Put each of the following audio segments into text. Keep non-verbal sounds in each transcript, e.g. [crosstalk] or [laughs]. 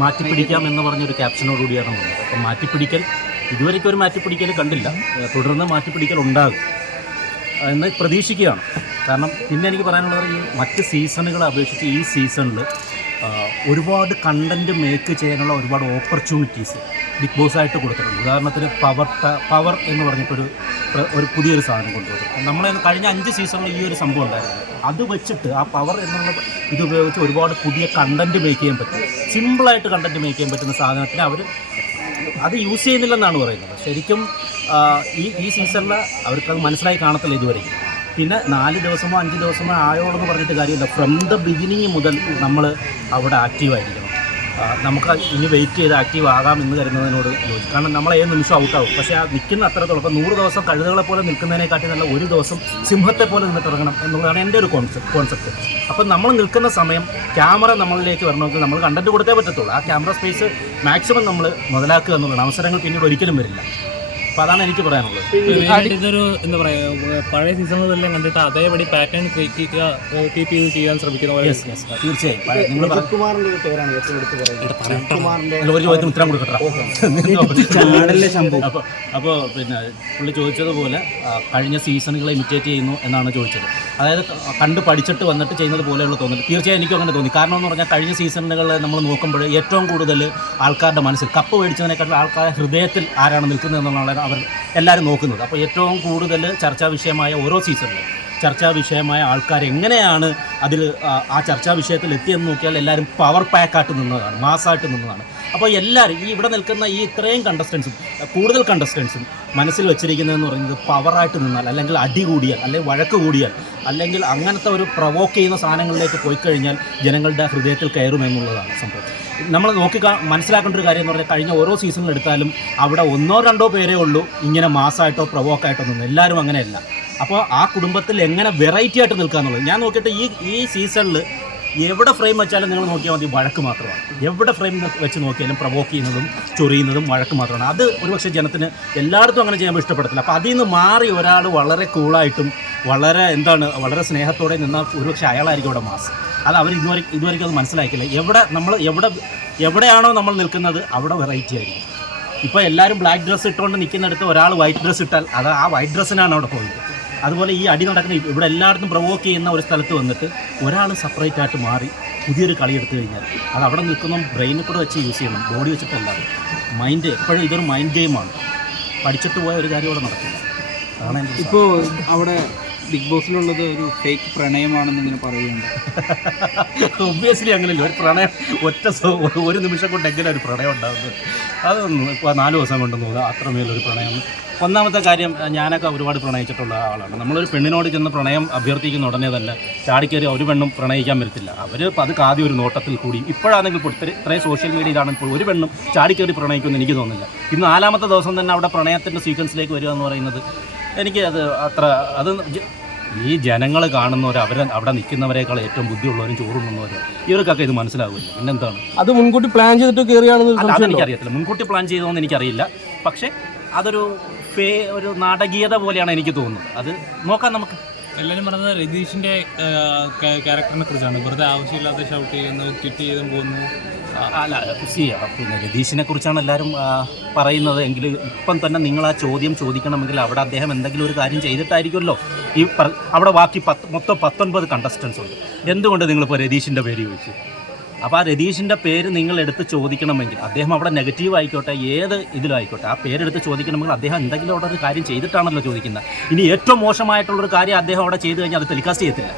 മാറ്റിപ്പിടിക്കാം എന്ന് പറഞ്ഞൊരു ക്യാപ്ഷനോടുകൂടിയാണ് വന്നത്. അപ്പം മാറ്റിപ്പിടിക്കൽ ഇതുവരെയ്ക്കും ഒരു മാറ്റിപ്പിടിക്കൽ കണ്ടില്ല. തുടർന്ന് മാറ്റിപ്പിടിക്കൽ ഉണ്ടാകും. എന്ന് പ്രതീക്ഷിക്കുകയാണ്. കാരണം പിന്നെ എനിക്ക് പറയാനുള്ളത് ഈ മറ്റ് സീസണുകളെ അപേക്ഷിച്ച് ഈ സീസണിൽ ഒരുപാട് കണ്ടന്റ് മേക്ക് ചെയ്യാനുള്ള ഒരുപാട് ഓപ്പർച്യൂണിറ്റീസ് ബിഗ് ബോസ് ആയിട്ട് കൊടുത്തിട്ടുണ്ട്. ഉദാഹരണത്തിന് പവർ പവർ എന്ന് പറഞ്ഞിട്ടൊരു ഒരു പുതിയൊരു സാധനം കൊണ്ടുവരും നമ്മളെ കഴിഞ്ഞ അഞ്ച് സീസണിൽ ഈ ഒരു സംഭവം ഉണ്ടായിരുന്നു. അത് വെച്ചിട്ട് ആ പവർ എന്നുള്ള ഇത് ഉപയോഗിച്ച് ഒരുപാട് പുതിയ കണ്ടന്റ് മേക്ക് ചെയ്യാൻ പറ്റും. സിമ്പിളായിട്ട് കണ്ടന്റ് മേക്ക് ചെയ്യാൻ പറ്റുന്ന സാധനത്തിന് അവർ അത് യൂസ് ചെയ്യുന്നില്ലെന്നാണ് പറയുന്നത്. ശരിക്കും ഈ ഈ സീസണിൽ അവർക്കത് മനസ്സിലായി കാണത്തില്ല ഇതുവരെ പിന്നെ നാല് ദിവസമോ അഞ്ച് ദിവസമോ ആയോളെന്ന് പറഞ്ഞിട്ട് കാര്യമില്ല. ഫ്രം ദ ബിഗിനിങ് മുതൽ നമ്മൾ അവിടെ ആക്റ്റീവായിരിക്കും നമുക്ക് ഇനി വെയിറ്റ് ചെയ്ത് ആക്റ്റീവ് ആകാം എന്ന് കരുതുന്നതിനോട് യോജിക്കും കാരണം നമ്മൾ ഏത് നിമിഷം ഔട്ടാവും പക്ഷേ ആ നിൽക്കുന്ന അത്രത്തോളം ഇപ്പോൾ നൂറ് ദിവസം കഴുതകളെ പോലെ നിൽക്കുന്നതിനെക്കാട്ടി നല്ല ഒരു ദിവസം സിംഹത്തെ പോലെ നിന്നിട്ടിറങ്ങണം എന്നുള്ളതാണ് എന്റെ ഒരു കോൺസെപ്റ്റ് കോൺസെപ്റ്റ് അപ്പം നമ്മൾ നിൽക്കുന്ന സമയം ക്യാമറ നമ്മളിലേക്ക് വരണമെങ്കിൽ നമ്മൾ കണ്ടന്റ് കൊടുത്തേ പറ്റത്തുള്ളൂ. ആ ക്യാമറ സ്പേസ് മാക്സിമം നമ്മൾ മുതലാക്കുക എന്നുള്ളതാണ്. അവസരങ്ങൾ പിന്നീട് ഒരിക്കലും വരില്ല. അപ്പോൾ അതാണ് എനിക്ക് പറയാനുള്ളത്. ഇതൊരു എന്താ പറയുക പഴയ സീസണുകളെല്ലാം കണ്ടിട്ട് അതേപടി പാറ്റേൺ കീപ്പ് ചെയ്ത് ചെയ്യാൻ ശ്രമിക്കുന്ന പോലെ തീർച്ചയായും. നിങ്ങൾ പറഞ്ഞ കുമാറിന്റെ ഒരു ചോദ്യത്തിന് ഉത്തരം കൊടുക്കട്ടെ. അപ്പോൾ അപ്പോൾ പിന്നെ പുള്ളി ചോദിച്ചതുപോലെ കഴിഞ്ഞ സീസണുകളെ ഇമിറ്റേറ്റ് ചെയ്യുന്നു എന്നാണ് ചോദിച്ചത്. അതായത് കണ്ട് പഠിച്ചിട്ട് വന്നിട്ട് ചെയ്യുന്നത് പോലെയുള്ള തോന്നുന്നത് തീർച്ചയായും എനിക്കും അങ്ങനെ തോന്നി. കാരണം എന്ന് പറഞ്ഞാൽ കഴിഞ്ഞ സീസണുകൾ നമ്മൾ നോക്കുമ്പോൾ ഏറ്റവും കൂടുതൽ ആൾക്കാരുടെ മനസ്സിൽ കപ്പ് മേടിച്ചതിനേക്കാൾ ആൾക്കാരുടെ ഹൃദയത്തിൽ ആരാണ് നിൽക്കുന്നത് എന്നുള്ളതാണ് അവർ എല്ലാവരും നോക്കുന്നത്. അപ്പോൾ ഏറ്റവും കൂടുതൽ ചർച്ചാ വിഷയമായ ഓരോ സീസണിലും ചർച്ചാ വിഷയമായ ആൾക്കാർ എങ്ങനെയാണ് അതിൽ ആ, ചർച്ചാ വിഷയത്തിൽ എത്തിയെന്ന് നോക്കിയാൽ എല്ലാവരും പവർ പാക്കായിട്ട് നിന്നതാണ് മാസായിട്ട് നിന്നതാണ്. അപ്പോൾ എല്ലാവരും ഈ ഇവിടെ നിൽക്കുന്ന ഈ ഇത്രയും കണ്ടസ്റ്റൻസും കൂടുതൽ കണ്ടസ്റ്റൻസും മനസ്സിൽ വെച്ചിരിക്കുന്നതെന്ന് പറയുന്നത് പവറായിട്ട് നിന്നാൽ അല്ലെങ്കിൽ അടി കൂടിയാൽ അല്ലെങ്കിൽ വഴക്ക് കൂടിയാൽ അല്ലെങ്കിൽ അങ്ങനത്തെ ഒരു പ്രൊവോക്ക് ചെയ്യുന്ന സാധനങ്ങളിലേക്ക് പോയി കഴിഞ്ഞാൽ ജനങ്ങളുടെ ഹൃദയത്തിൽ കയറുമെന്നുള്ളതാണ് സംഭവം. നമ്മൾ നോക്കി മനസ്സിലാക്കേണ്ട ഒരു കാര്യം എന്ന് പറഞ്ഞാൽ കഴിഞ്ഞ ഓരോ സീസണിലെടുത്താലും അവിടെ ഒന്നോ രണ്ടോ പേരേ ഉള്ളൂ ഇങ്ങനെ മാസമായിട്ടോ പ്രൊവോക്കായിട്ടോ നിന്ന് എല്ലാവരും അങ്ങനെയല്ല. അപ്പോൾ ആ കുടുംബത്തിൽ എങ്ങനെ വെറൈറ്റി ആയിട്ട് നിൽക്കുക എന്നുള്ളത്? ഞാൻ നോക്കിയിട്ട് ഈ ഈ സീസണിൽ എവിടെ ഫ്രെയിം വെച്ചാലും നിങ്ങൾ നോക്കിയാൽ മതി വഴക്ക് മാത്രമാണ്. എവിടെ ഫ്രെയിം വെച്ച് നോക്കിയാലും പ്രൊവോക്ക് ചെയ്യുന്നതും ചൊറിയുന്നതും വഴക്ക് മാത്രമാണ്. അത് ഒരുപക്ഷെ ജനത്തിന് എല്ലായിടത്തും അങ്ങനെ ചെയ്യാൻ ഇഷ്ടപ്പെടത്തില്ല. അപ്പോൾ അതിൽ നിന്ന് മാറി ഒരാൾ വളരെ കൂളായിട്ടും വളരെ എന്താണ് വളരെ സ്നേഹത്തോടെ നിന്നാൽ ഒരുപക്ഷെ അയാളായിരിക്കും ഇവിടെ മാസ് അത് അവർ ഇതുവരെ ഇതുവരെയ്ക്കും അത് മനസ്സിലാക്കില്ല എവിടെ നമ്മൾ എവിടെ എവിടെയാണോ നമ്മൾ നിൽക്കുന്നത് അവിടെ വെറൈറ്റി ആയിരിക്കും. ഇപ്പോൾ എല്ലാവരും ബ്ലാക്ക് ഡ്രസ്സ് ഇട്ടുകൊണ്ട് നിൽക്കുന്നിടത്ത് ഒരാൾ വൈറ്റ് ഡ്രസ്സ് ഇട്ടാൽ അത് ആ വൈറ്റ് ഡ്രസ്സിനാണ് അവിടെ പോയത്. അതുപോലെ ഈ അടി നടക്കുന്ന ഇവിടെ എല്ലായിടത്തും പ്രൊവോക്ക് ചെയ്യുന്ന ഒരു സ്ഥലത്ത് വന്നിട്ട് ഒരാൾ സെപ്പറേറ്റ് ആയിട്ട് മാറി പുതിയൊരു കളി എടുത്തു കഴിഞ്ഞാൽ. അത് അവിടെ നിൽക്കുന്ന ബ്രെയിനിൽ കൂടെ വെച്ച് യൂസ് ചെയ്യണം. ബോഡി വെച്ചിട്ടല്ല മൈൻഡ് എപ്പോഴും ഇതൊരു മൈൻഡ് ഗെയിമാണ് പഠിച്ചിട്ട് പോയ ഒരു കാര്യം അവിടെ നടക്കില്ല. അതാണ് ഇപ്പോൾ ഇപ്പോ അവിടെ ബിഗ് ബോസിലുള്ളത് ഒരു ഫേക്ക് പ്രണയമാണെന്ന് ഇങ്ങനെ പറയുന്നുണ്ട്. [laughs] ഒബ്വിയസ്ലി അങ്ങനെയല്ല. ഒരു പ്രണയം ഒറ്റ ഒരു നിമിഷം കൊണ്ട് എങ്ങനെ ഒരു പ്രണയം ഉണ്ടാകുന്നത് അതൊന്നും ഇപ്പോൾ നാല് ദിവസം കൊണ്ട് നോക്കുക അത്രമേലൊരു പ്രണയം. ഒന്നാമത്തെ കാര്യം ഞാനൊക്കെ ഒരുപാട് പ്രണയിച്ചിട്ടുള്ള ആളാണ്. നമ്മളൊരു പെണ്ണിനോട് ചെന്ന് പ്രണയം അഭ്യർത്ഥിക്കുന്ന ഉടനെ തന്നെ ചാടിക്കയറി ഒരു പെണ്ണും പ്രണയിക്കാൻ വരത്തില്ല. അവർ അത് ആദ്യം ഒരു നോട്ടത്തിൽ കൂടി. ഇപ്പോഴാണെങ്കിൽ ഇത്രയും സോഷ്യൽ മീഡിയയിലാണ് ഇപ്പോൾ ഒരു പെണ്ണും ചാടിക്കയറി പ്രണയിക്കുമെന്ന് എനിക്ക് തോന്നുന്നില്ല. ഇന്ന് നാലാമത്തെ ദിവസം തന്നെ അവിടെ പ്രണയത്തിന്റെ സീക്വൻസിലേക്ക് വരിക എന്ന് പറയുന്നത് എനിക്ക് അത് അത്ര അത് ഈ ജനങ്ങൾ കാണുന്നവർ അവർ അവിടെ നിൽക്കുന്നവരെക്കാൾ ഏറ്റവും ബുദ്ധിയുള്ളവരും ചോറുണ്ണുന്നവരും ഇവർക്കൊക്കെ ഇത് മനസ്സിലാവില്ല പിന്നെന്താണ്? അത് മുൻകൂട്ടി പ്ലാൻ ചെയ്തിട്ട് കയറിയാണെന്ന് എനിക്കറിയത്തില്ല. അതെനിക്കറിയത്തില്ല മുൻകൂട്ടി പ്ലാൻ ചെയ്തോന്ന് എനിക്കറിയില്ല. പക്ഷേ അതൊരു ഫേ ഒരു നാടകീയത പോലെയാണ് എനിക്ക് തോന്നുന്നത്. അത് നോക്കാം നമുക്ക്. എല്ലാവരും പറഞ്ഞത് രതീഷിന്റെ ക്യാരക്ടറിനെ കുറിച്ചാണ്. വെറുതെ ആവശ്യമില്ലാത്ത ഷൗട്ട് ചെയ്യുന്നു ട്വിറ്റ് ചെയ്തും പോകുന്നു. അല്ല സി രതീഷിനെ കുറിച്ചാണ് എല്ലാവരും പറയുന്നത്. എങ്കിൽ ഇപ്പം തന്നെ നിങ്ങൾ ആ ചോദ്യം ചോദിക്കണമെങ്കിൽ അവിടെ അദ്ദേഹം എന്തെങ്കിലും ഒരു കാര്യം ചെയ്തിട്ടായിരിക്കുമല്ലോ. ഈ അവിടെ ബാക്കി പത്ത് മൊത്തം പത്തൊൻപത് കണ്ടസ്റ്റൻസ് ഉണ്ട്. എന്തുകൊണ്ട് നിങ്ങളിപ്പോൾ രതീഷിന്റെ പേര് ചോദിച്ചു? അപ്പോൾ ആ രതീഷിന്റെ പേര് നിങ്ങൾ എടുത്ത് ചോദിക്കണമെങ്കിൽ അദ്ദേഹം അവിടെ നെഗറ്റീവ് ആയിക്കോട്ടെ ഏത് ഇതിലായിക്കോട്ടെ ആ പേരെടുത്ത് ചോദിക്കണമെങ്കിൽ അദ്ദേഹം എന്തെങ്കിലും അവിടെ ഒരു കാര്യം ചെയ്തിട്ടാണല്ലോ ചോദിക്കുന്നത്. ഇനി ഏറ്റവും മോശമായിട്ടുള്ളൊരു കാര്യം അദ്ദേഹം അവിടെ ചെയ്തു കഴിഞ്ഞാൽ അത് ടെലികാസ്റ്റ് ചെയ്യത്തില്ല.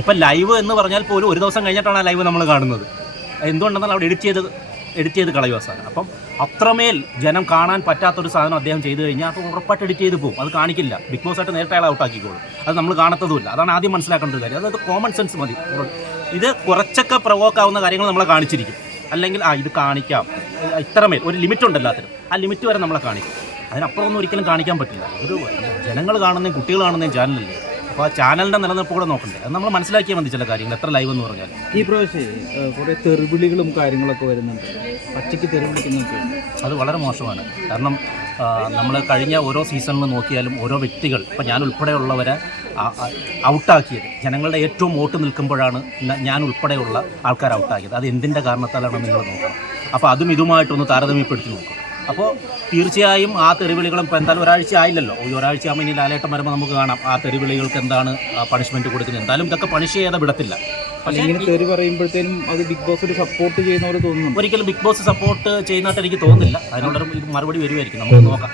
ഇപ്പം ലൈവ് എന്ന് പറഞ്ഞാൽ പോലും ഒരു ദിവസം കഴിഞ്ഞിട്ടാണ് ആ ലൈവ് നമ്മൾ കാണുന്നത്. എന്തുകൊണ്ടെന്നാൽ അവിടെ എഡിറ്റ് ചെയ്ത് എഡിറ്റ് ചെയ്ത് കളയുക സാധനം. അപ്പം അത്രമേൽ ജനം കാണാൻ പറ്റാത്തൊരു സാധനം അദ്ദേഹം ചെയ്തു കഴിഞ്ഞാൽ അപ്പോൾ ഉറപ്പായിട്ട് എഡിറ്റ് ചെയ്ത് പോകും. അത് കാണിക്കില്ല. ബിഗ് ബോസ് ആയിട്ട് നേരിട്ട് അയാൾ ഔട്ടാക്കിക്കോളും. അത് നമ്മൾ കാണത്തതുമില്ല. അതാണ് ആദ്യം മനസ്സിലാക്കേണ്ട ഒരു കാര്യം. അതായത് കോമൺ സെൻസ് മതി. ഇത് കുറച്ചൊക്കെ പ്രവോക്ക് ആവുന്ന കാര്യങ്ങൾ നമ്മളെ കാണിച്ചിരിക്കും. അല്ലെങ്കിൽ ആ ഇത് കാണിക്കാം. ഇത്രമേൽ. ഒരു ലിമിറ്റ് ഉണ്ട് എല്ലാത്തിനും. ആ ലിമിറ്റ് വരെ നമ്മളെ കാണിക്കും. അതിനപ്പുറം ഒന്നും ഒരിക്കലും കാണിക്കാൻ പറ്റില്ല. ഒരു ജനങ്ങൾ കാണുന്നതും കുട്ടികൾ കാണുന്നതും ചാനലല്ലേ അപ്പോൾ ആ ചാനലിന്റെ നിലനിൽപ്പ് കൂടെ നോക്കണ്ടേ? അത് നമ്മൾ മനസ്സിലാക്കിയാൽ മതി ചില കാര്യങ്ങൾ എത്ര ലൈവ് എന്ന് പറഞ്ഞാൽ ഈ പ്രാവശ്യം കുറേ തെറിവിളികളും കാര്യങ്ങളൊക്കെ വരുന്നുണ്ട്. പച്ചയ്ക്ക് തെറിവിളിക്കുന്നൊക്കെ. അത് വളരെ മോശമാണ്. കാരണം നമ്മൾ കഴിഞ്ഞ ഓരോ സീസണിൽ നോക്കിയാലും ഓരോ വ്യക്തികൾ ഇപ്പം ഞാൻ ഉൾപ്പെടെയുള്ളവരെ ഔട്ടാക്കിയത്. ജനങ്ങളുടെ ഏറ്റവും വോട്ട് നിൽക്കുമ്പോഴാണ് ഞാൻ ഉൾപ്പെടെയുള്ള ആൾക്കാർ ഔട്ടാക്കിയത്. അത് എന്തിന്റെ കാരണത്താലാണ് നിങ്ങൾ നോക്കണം അപ്പോൾ അതും ഇതുമായിട്ടൊന്ന് താരതമ്യപ്പെടുത്തി നോക്കും. അപ്പോൾ തീർച്ചയായും ആ തെറിവിളികളും ഇപ്പോൾ എന്തായാലും ഒരാഴ്ച ആയില്ലല്ലോ. ഈ ഒരാഴ്ച ആകുമ്പോൾ ഇനി ലാലേട്ടം വരുമ്പോൾ നമുക്ക് കാണാം ആ തെറിവിളികൾക്ക് എന്താണ് പണിഷ്മെന്റ് കൊടുക്കുന്നത്. എന്തായാലും ഇതൊക്കെ പണിഷ് ചെയ്യാതെ വിടത്തില്ല. പക്ഷേ ഇങ്ങനെ തെറി പറയുമ്പോഴത്തേനും അത് ബിഗ് ബോസ് ഒരു സപ്പോർട്ട് ചെയ്യുന്ന പോലെ തോന്നുന്നു ഒരിക്കലും ബിഗ് ബോസ് സപ്പോർട്ട് ചെയ്യുന്നതായിട്ട് എനിക്ക് തോന്നുന്നില്ല. അതിനോടൊരു മറുപടി വരുമായിരിക്കും നമുക്ക് നോക്കാം.